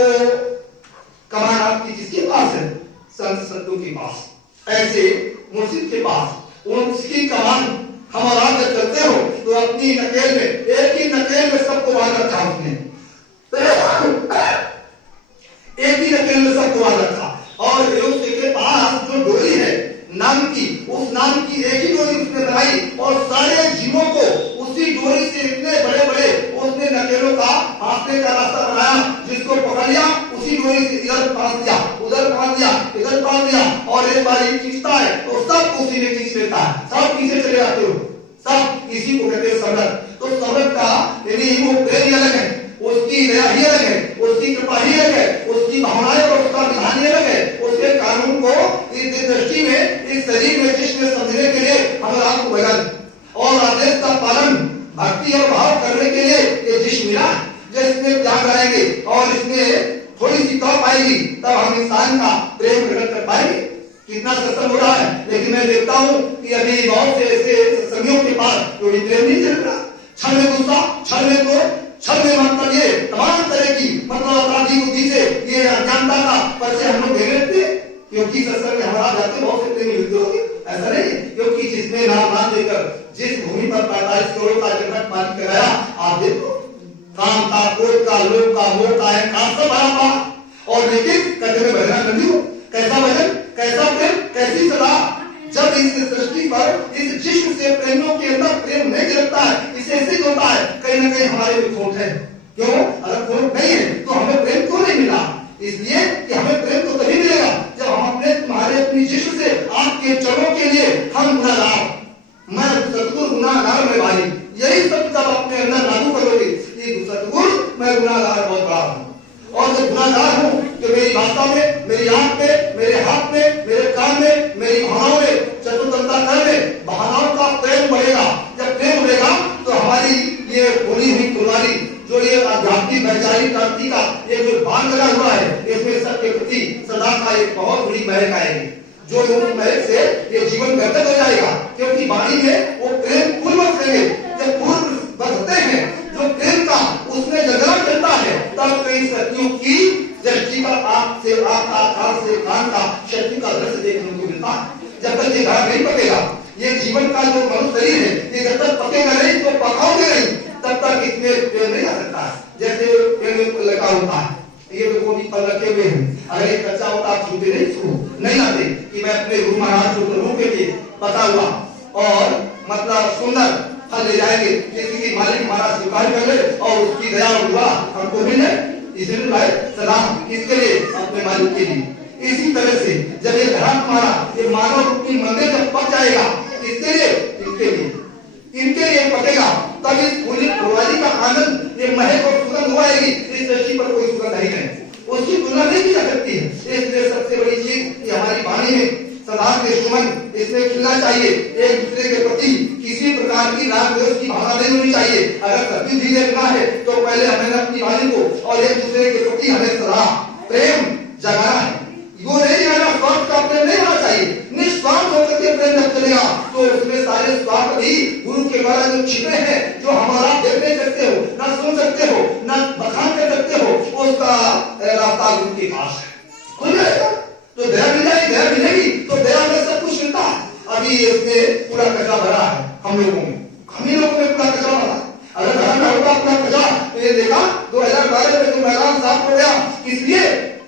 कमान आपकी किसके पास है? संत संतों के पास, ऐसे मुर्शिद के पास। उसकी कमान हम और आप जब चलते हो तो अपनी नकेल में, एक ही नकेल में सबको बांध रखा उसने, एक ही नकेल में सबको बांध रखा। और उसके पास जो डोरी है नाम की, उस नाम की एक ही डोरी उसने बनाई और सारे जीवों को उसी डोरी से इतने बड़े बड़े उसने नकेलों का फांसने का रास्ता बनाया, जिसको पकड़ लिया उसी डोरी से इधर फांस दिया, उधर फांस दिया, इधर फांस दिया और एक बार ये खींचता है तो सब उसी में खींच लेता है, सब पीछे चले जाते हो, सब इसी को कहते हैं समर्थ। तो समर्थ का यानी वो प्रेम अलग है, उसकी दया ही अलग है, उसकी कृपा ही अलग है, उसकी भावनाएं और उसका विधान ही अलग है। उसके कानून को इस दृष्टि में, इस शरीर में, जिसमें समझने के लिए हम आपको भजन और आदेश का पालन, भक्ति और भाव करने के लिए ये जिस मिला, जिसमें त्याग आएंगे और इसमें थोड़ी सी तौप आएगी तब हम इंसान का प्रेम प्रकट कर पाएंगे। कितना सत्संग हो रहा है, लेकिन मैं देखता हूँ कि अभी बहुत से ऐसे सत्संगियों के पास कोई प्रेम नहीं चल रहा। क्षण में गुस्सा, क्षण में क्रोध, क्षण में मतलब ये तमाम तरह की मतलब अपराधी बुद्धि से ये अज्ञानता का परिचय हम लोग दे लेते हैं। क्योंकि सत्संग में हमारा जाते बहुत से प्रेमी मिलते होंगे, ऐसा नहीं, क्योंकि जिसने नाम देकर जिस भूमि पर 45 करोड़ का जनक पानी कराया, आप देखो काम का, क्रोध का, लोभ का, मोह का है, काम सब भरा पा, और लेकिन कहते में भजना नदी हो, कैसा भजन, कैसा प्रेम, कैसी सलाह। जब इस सृष्टि पर इस जिस्म से प्रेमियों के अंदर प्रेम नहीं गिरता है, इसे सिद्ध होता है कहीं ना कहीं हमारे में खोट है। क्यों? अगर खोट नहीं है तो हमें प्रेम क्यों नहीं मिला? इसलिए कि हमें प्रेम तो तभी मिलेगा जब हम तुम्हारे अपनी जिस्म से आपके चरणों के लिए हम गुनाहगार, मैं सतगुरु गुनाहगार में भाई, यही सब जब अपने अंदर लागू करोगे कि सतगुरु मैं गुनाहगार बहुत बड़ा हूँ, और जब गुनाहगार हूँ तो मेरी भाषा में, मेरी आंख में, मेरे हाथ में, मेरे कान में, मेरी भावनाओं में, चतुर्थता कर में भावनाओं का प्रेम बढ़ेगा। जब प्रेम बढ़ेगा तो हमारी ये बोली हुई कुर्बानी, जो ये आध्यात्मिक वैचारिक क्रांति का ये जो बांध लगा हुआ है, इसमें सबके प्रति सदा का एक बहुत बड़ी महक आएगी, जो महक से ये जीवन बेहतर हो जाएगा। क्योंकि वाणी में वो प्रेम पूर्वक करेंगे, जब पूर्व बढ़ते हैं जो प्रेम का उसमें जगह चलता है, तब कई सतियों की दृष्टि का आंख से, आकाश से कान का शक्ति का दृश्य देखने को मिलता है। जब तक ये घर नहीं पकेगा, ये जीवन का जो मनुष्य शरीर है, ये जब तक पकेगा नहीं तो पकाओगे नहीं, तब तक इसमें प्रेम नहीं आ सकता है। जैसे पेड़ में लगा होता है, ये तो भी फल रखे हुए हैं, अगर एक कच्चा होता आप छूते नहीं आते कि मैं अपने गुरु महाराज को प्रभु के लिए पका हुआ और मतलब सुंदर फल ले जाएंगे, किसी की मालिक महाराज स्वीकार कर ले और उसकी दया और दुआ हमको मिले, इसलिए लाए सलाम किसके लिए? अपने मालिक के लिए। इसी तरह से जब ये धर्म हमारा ये मानव रूपी मंदिर जब पक जाएगा, इसके लिए इनके लिए पकेगा, तब इस पूरी फुलवारी का आनंद, ये महक और सुगंध हो आएगी। इस सृष्टि पर कोई सुगंध नहीं है, उसकी तुलना नहीं की जा सकती है। इसलिए सबसे बड़ी चीज ये हमारी वाणी में सदा के सुमन इसमें खिलना चाहिए। एक दूसरे के प्रति किसी प्रकार की राग द्वेष की भावना नहीं होनी चाहिए। अगर सत्य धीरे रखना है तो पहले हमें अपनी वाणी को और एक दूसरे के प्रति हमें सदा प्रेम जगाना है। वो नहीं आना, स्वार्थ का प्रेम नहीं होना चाहिए। निस्वार्थ होकर के प्रेम जब चलेगा तो उसमें सारे स्वार्थ भी गुरु के द्वारा जो छिपे हैं, जो हमारा देख नहीं सकते हो, ना सुन सकते हो, ना बखान कर सकते हो, उसका रास्ता गुरु के पास है, खुल जाएगा। तो दया मिल जाएगी, दया मिलेगी तो दया में सब कुछ मिलता है। अभी इसमें पूरा कचरा भरा है हम ही लोगों में पूरा कचरा भरा। अगर घर में होगा पूरा कचरा तो ये देखा 2012 में जो मैदान साफ हो गया, इसलिए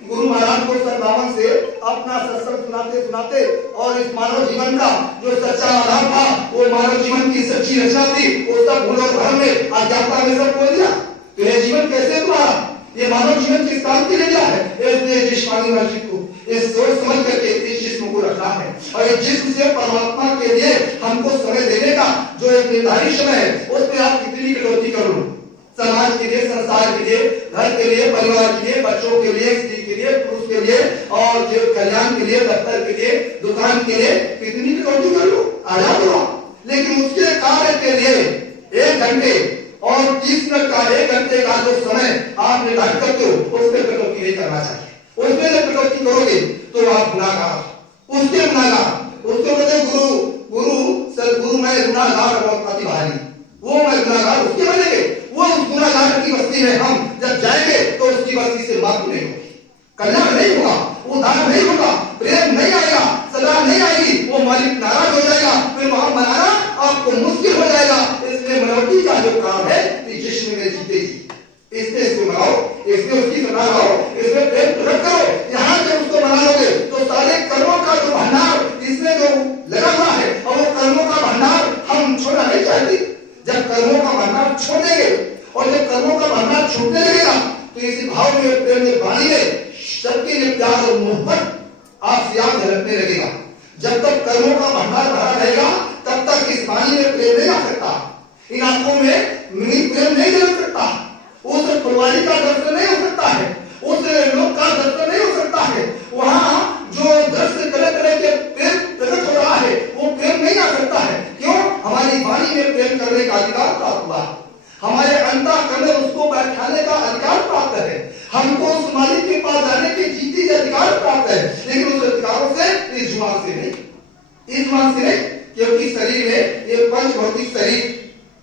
गुरु महाराज को 57 से अपना सत्संग सुनाते सुनाते और इस मानव जीवन का जो सच्चा आधार था, वो मानव जीवन की सच्ची रचना थी, वो सब भूल और भ्रम में अज्ञानता में सब खोल दिया। तो ये जीवन कैसे तुम्हारा, ये मानव जीवन किस काम के लिए गया है? इसलिए जिस्मानी मस्जिद को इस सोच समझ करके इस जिस्म को रखना है, और इस जिस्म से परमात्मा के लिए हमको समय देने का जो एक निर्धारित समय है, उस पर आप कितनी कटौती कर लो। समाज के लिए, संसार के लिए, घर के लिए, परिवार के लिए, बच्चों के लिए, स्त्री के लिए, पुरुष के लिए, और जो कल्याण के लिए, दफ्तर के लिए, दुकान के लिए कितनी कटौती कर लो, आजाद हो। लेकिन उसके कार्य के लिए 1 घंटे और 30 मिनट का 1 घंटे का जो समय आप निर्धारित करते हो, उस पर कटौती नहीं करना चाहिए। उसमें जब कटौती करोगे तो आप गुनाहगार, उसके गुनाहगार, उसको कहते गुरु मैं गुनाहगार और प्रतिभागी, वो मैं गुनाहगार उसके बनेंगे। वो उस गुनाहगार की बस्ती में हम जब जाएंगे तो उसकी बस्ती से माफी नहीं होगी, कल्याण नहीं होगा, उद्धार नहीं होगा, प्रेम नहीं आएगा, सलाह नहीं आएगी, वो मालिक नाराज हो जाएगा, फिर वहां मनाना आपको मुश्किल हो जाएगा। इसलिए मनौती का जो काम है जिस्म में जीते जी, इसमें इसको मनाओ, इसमें उसकी सलाह लाओ, इसमें प्रेम प्रकट करो। यहाँ से उसको मना लोगे तो सारे कर्मों का जो भंडार इसमें जो लगा हुआ है, और वो कर्मों का भंडार हम छोड़ना नहीं चाहते। जब कर्मों का भंडार छोड़ देंगे और जब कर्मों का भंडार छूटने लगेगा तो इसी भाव में, प्रेम में, वाणी में सबके लिए प्यार और मोहब्बत आपसे आप झलकने लगेगा। जब तक कर्मों का भंडार भरा रहेगा तब तक इस वाणी में प्रेम नहीं आ सकता, इन आंखों में प्रेम नहीं झलक सकता, उस फुलवारी का दर्शन नहीं हो सकता है, उस लोक का दर्शन नहीं हो सकता है। वहाँ जो दृश्य तरह तरह के प्रेम प्रकट हो रहा है वो प्रेम नहीं आ सकता है। क्यों? हमारी वाणी में प्रेम करने का अधिकार प्राप्त हुआ, हमारे अंतःकरण में उसको बैठाने का अधिकार प्राप्त है, हमको उस मालिक के पास जाने के जीती अधिकार प्राप्त है। लेकिन उस अधिकारों से इस जुबान से नहीं, क्योंकि शरीर में ये पंच भौतिक शरीर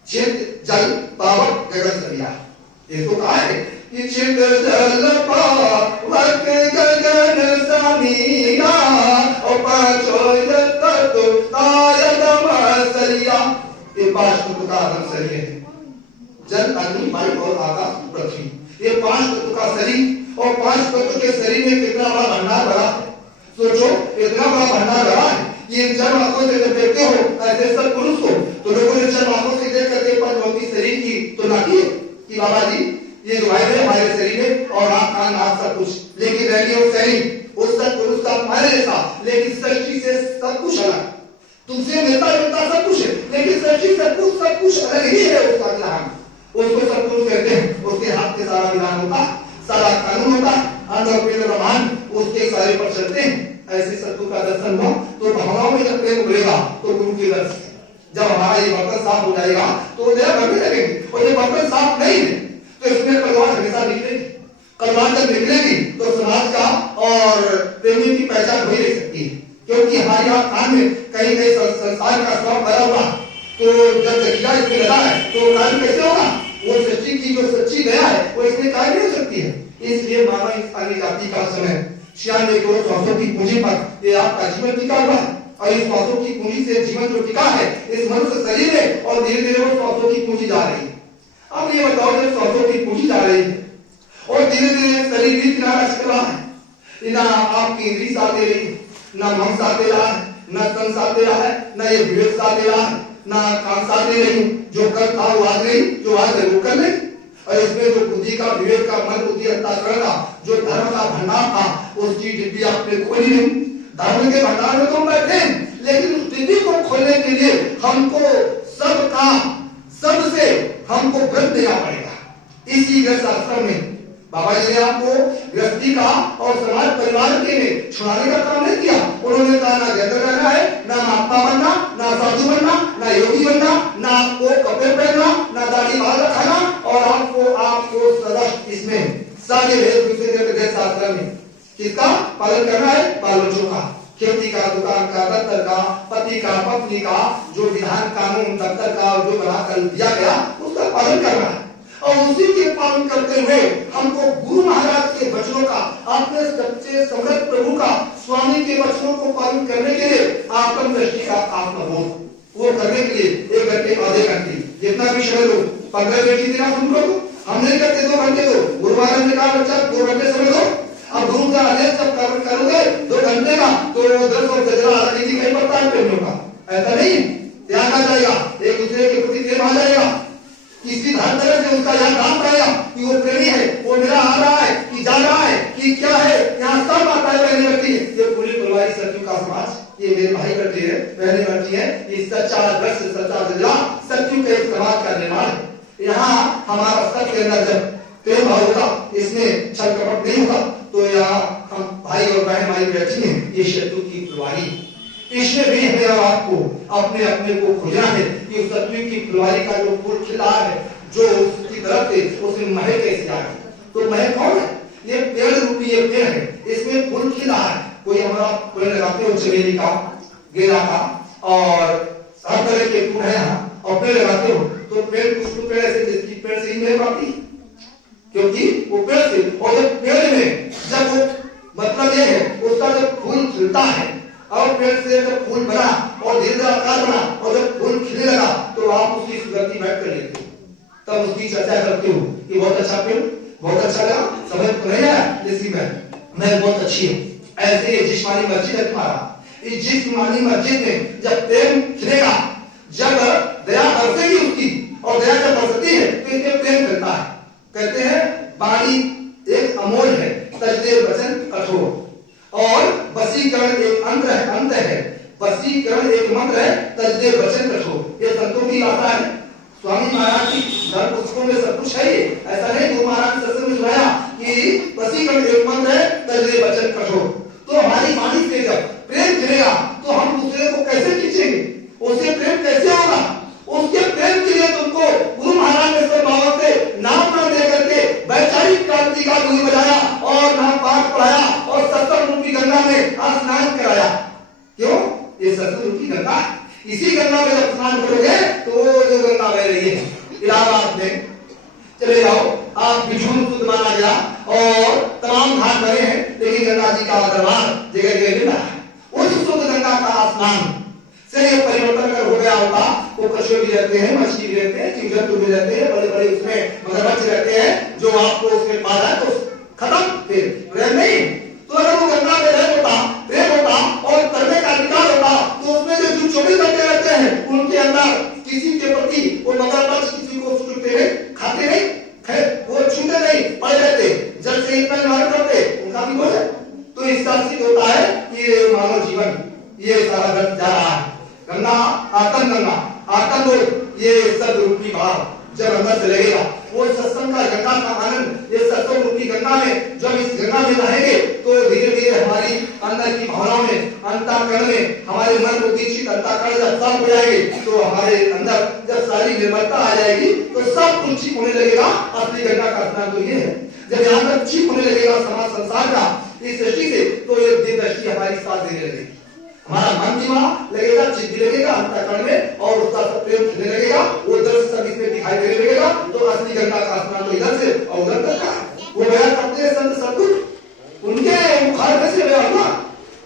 चित्त जल पावक गगन सरिया, इसको कहा है कि चित्त जल पावक गगन समीरा और पांचों तत्व ये 5 तत्व का आदम शरीर है। जल, अग्नि, वायु और आकाश, पृथ्वी, ये 5 तत्व का शरीर। और 5 तत्व के शरीर में कितना बड़ा भंडार भरा है, सोचो, इतना बड़ा भंडार भरा है। ये जब आंखों से जब देखते हो ऐसे सब पुरुष को, तो लोगों ने जब आंखों से देख करके पंचभौतिक शरीर की तुलना की कि बाबा जी ये जो है हमारे शरीर में और आंख कान नाक सब कुछ, लेकिन रह गया वो शरीर उस सब पुरुष का हमारे जैसा, लेकिन सृष्टि से सब कुछ अलग, तुमसे मिलता जुलता सब कुछ है, लेकिन सृष्टि से सब कुछ अलग ही है। उसका ज्ञान, उसको सब कुछ कहते हैं। उसके हाथ के सारा विधान होता, सारा कानून होता, अंदर पिंड ब्रह्मांड उसके सारे पर चलते हैं। ऐसे सत्तू का दर्शन हुआ तो भावनाओं में जब प्रेम उभरेगा तो गुरु के दर्शन, जब हमारा ये बर्तन साफ हो जाएगा तो नया भरने लगेंगे। और ये बर्तन साफ नहीं है तो इसमें कलवार हमेशा निकलेगी। कलवार जब निकलेगी तो समाज का और प्रेमी की पहचान हो ही नहीं सकती है, क्योंकि हमारे यहाँ कान में कहीं कहीं संसार का स्वभाव भरा हुआ, तो जब दखिया इसमें लगा है तो कान कैसे होगा? वो सच्ची की जो सच्ची दया है वो इसमें कायम नहीं हो सकती है। इसलिए मानव इंसानी जाति का समय 96 करोड़ श्वासों की पूंजी पर ये आपका जीवन टिका हुआ है। और इस श्वासों की पूंजी से जीवन जो टिका है इस मनुष्य शरीर में, और धीरे धीरे वो श्वासों की पूंजी जा रही है। अब ये बताओ, जब श्वासों की पूंजी जा रही है और धीरे धीरे शरीर भी किनारा चल रहा है, ना आपकी इंद्री साथ दे रही है, ना मन साथ दे रहा है, ना तन साथ दे रहा है, ना ये विवेक साथ दे रहा है, ना कान साथ दे रही। जो कल था वो आज नहीं, जो आज है वो कल नहीं। और इसमें जो बुद्धि का, विवेक का, मन बुद्धि अंतःकरण का जो धर्म का भंडार था उसकी डिब्बी आपने खोली नहीं। धर्म के भंडार में तो हम बैठे, लेकिन उस डिब्बी को खोलने के लिए हमको सबका सबसे हमको व्रत देना पड़ेगा। इसी गृहस्थ आश्रम में बाबा जी ने आपको गृहस्थी का और समाज परिवार के में छुड़ाने का काम नहीं किया। उन्होंने कहा ना गंदा करना है, ना महात्मा बनना, ना साधु बनना, ना योगी बनना, ना आपको कपड़े पहनना, ना दाढ़ी बाल रखना, और आपको सदा इसमें सारे गृहस्थ आश्रम में किसका पालन करना है? बाल बच्चों का, खेती का, दुकान का, दफ्तर का, पति का, पत्नी का, जो विधान कानून दफ्तर का जो बना कर दिया गया उसका पालन करना है। और उसी के पालन करते हुए हमको गुरु महाराज के वचनों का, अपने सच्चे समर्थ प्रभु का, स्वामी के वचनों को पालन करने के लिए आत्म दृष्टि का आत्मबोध वो करने के लिए 1 घंटे आधे घंटे जितना भी समय लो, 15 मिनट देना तुम लोग, हम नहीं करते 2 घंटे दो। गुरु महाराज ने कहा बच्चा 2 घंटे समय दो। अब गुरु का आदेश जब करोगे 2 घंटे का तो 10 और गजरा आदि कहीं पड़ता है प्रेमियों का, ऐसा नहीं। त्याग आ जाएगा, एक दूसरे के प्रति प्रेम आ जाएगा, किसी हर तरह से उसका यहाँ काम पाएगा कि वो प्रेमी है, वो मेरा आ रहा है कि जा रहा है कि क्या है, यहाँ सब माताएं बहने लगती है। ये पूरी परिवारी सत्य का समाज, ये मेरे भाई करते हैं, बहने करती है। ये सच्चा दृश्य, सच्चा जजरा सत्य के समाज का निर्माण है। यहाँ हमारा सत्य के अंदर जब प्रेम भाव होगा, इसमें छल कपट नहीं होगा, तो यहाँ हम भाई और बहन हमारी बैठी हैं, ये शत्रु की फुलवारी। इसमें भी हमें और आपको अपने अपने को खोजना है कि उस शत्रु की फुलवारी का जो फूल खिला है, जो उसकी तरफ से उसमें महक कैसे आए। तो महक कौन है? ये पेड़ रूपी ये पेड़ है, इसमें फूल खिला है। कोई हमारा पेड़ लगाते हो चमेली का, गेंदा का और हर तरह के फूल है यहाँ, और पेड़ लगाते हो तो पेड़ कुछ पेड़ ऐसे जिसकी पेड़ से ही महक आती है, क्योंकि वो पेड़ से, और जब पेड़ में जब वो मतलब ये है उसका जब फूल खिलता है और पेड़ से जब फूल बना और धीरे आकार बना और जब फूल खिलने लगा तो आप उसकी सुगंधी बैठ कर लेते हो, तब उसकी चर्चा करते हो कि बहुत अच्छा पेड़, बहुत अच्छा लगा, समझ तो नहीं आया, इसकी मैं बहुत अच्छी हूँ। ऐसे ये जिस्मानी मस्जिद है तुम्हारा, इस जिस्मानी मस्जिद में जब प्रेम खिलेगा, जब दया बरसेगी उसकी, और दया जब बरसती है तो इसमें प्रेम करता है। कहते हैं वाणी एक अमोल है, तजदे वचन कठोर, और वसीकरण एक अंत है, वसीकरण एक मंत्र है, तजदे वचन कठोर। ये संतों की भाषा है, स्वामी महाराज की धर्म पुस्तकों में सब कुछ है। ये ऐसा नहीं गुरु महाराज ने सत्संग में सुनाया कि वसीकरण एक मंत्र है, तजदे वचन कठोर। तो हमारी वाणी से जब प्रेम खिलेगा तो हम दूसरे को कैसे खींचेंगे, उससे प्रेम कैसे होगा? उसके प्रेम के लिए तुमको गुरु महाराज ने सब बाबा से नाम न दे करके वैचारिक क्रांति का धूल बजाया और नाम पाठ पढ़ाया और सत्संग रूपी गंगा में स्नान कराया। क्यों? ये सत्संग रूपी गंगा है, इसी गंगा में जब स्नान करोगे तो जो गंगा बह रही है इलाहाबाद में, चले जाओ आप, बिछुन खुद माना गया और तमाम घाट बने हैं, लेकिन गंगा जी का दरबार जगह मनुष्य भी रहते हैं, मछली भी रहते हैं, जीव जंतु भी रहते हैं, बड़े बड़े उसमें मगरमच्छ रहते हैं, जो आपको उसमें पा रहा है तो खत्म, फिर प्रेम नहीं। तो अगर वो गंगा में प्रेम होता और करने का अधिकार होता, तो उसमें जो जीव 24 घंटे रहते हैं उनके अंदर किसी के प्रति वो मगरमच्छ किसी को छूते नहीं, खाते नहीं, वो छूते नहीं, पड़ जाते, जब से इतना व्यवहार करते उनका भी हो जाए। तो इसका सिद्ध होता है कि ये मानव जीवन ये सारा व्यर्थ जा रहा है। गंगा आतन ये सब रूपी भाव जब अंदर से लगेगा, वो सत्संग का गंगा का आनंद, ये सत्संग रूपी गंगा में जब इस गंगा में रहेंगे तो धीरे धीरे हमारी अंदर की भावनाओं में, अंतःकरण में, हमारे मन को दीक्षित अंतःकरण जब साफ हो जाएंगे तो हमारे अंदर जब सारी निर्मलता आ जाएगी तो सब कुछ ठीक होने लगेगा। असली गंगा का स्नान तो ये है। जब यहाँ तक ठीक होने लगेगा समाज संसार का इस दृष्टि से, तो ये दृष्टि हमारी साथ देने लगेगी, हमारा मन दिमाग लगेगा, चित्त लगेगा अंतःकरण में, और उसका सब प्रेम खिलने लगेगा, वो दृश्य सब इसमें दिखाई देने लगेगा। तो असली गंगा का स्नान तो इधर से और उधर तक का वो बयान करते हैं संत सदगुरु, उनके मुखार से बयान ना,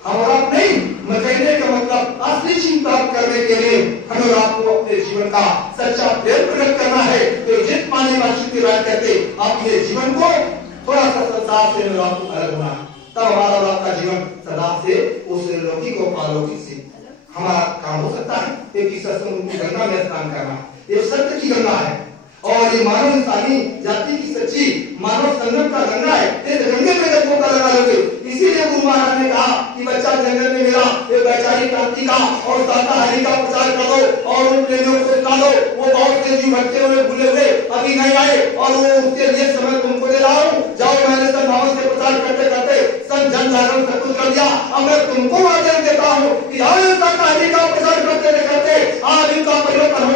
हमारा नहीं। मैं कहने का मतलब असली चिंता करने के लिए हमें आपको अपने जीवन का सच्चा प्रेम प्रकट करना है। तो जित पाने का चित्त कहते अपने जीवन को थोड़ा सा संसार से आपको अलग होना, तब हमारा और आपका जीवन सदा से उस लौकिक और पालौकिक से हमारा काम हो सकता है। एक सत्संग की गंगा में स्नान करना, ये सत्य की गंगा है, और ये मानव इंसानी जाति की सच्ची मानव संगम का गंगा है। इस गंगे में जब मौका लगा लोगे, इसीलिए गुरु महाराज ने कहा कि बच्चा जंगल में मेरा ये वैचारिक क्रांति का और शाकाहारी का प्रचार कर दो, और उन प्रेमियों को सिखा दो। वो बहुत से जीव भटके हुए भूले हुए अभी नहीं आए, और वो उसके लिए समय तुमको दे रहा हूँ। जाओ, मैंने सब भाव से प्रचार करते करते सब जन जागरण सब कुछ कर दिया। अब मैं तुमको आदेश देता हूँ कि जाओ शाकाहारी का प्रचार करते करते आज इनका परिवर्तन हो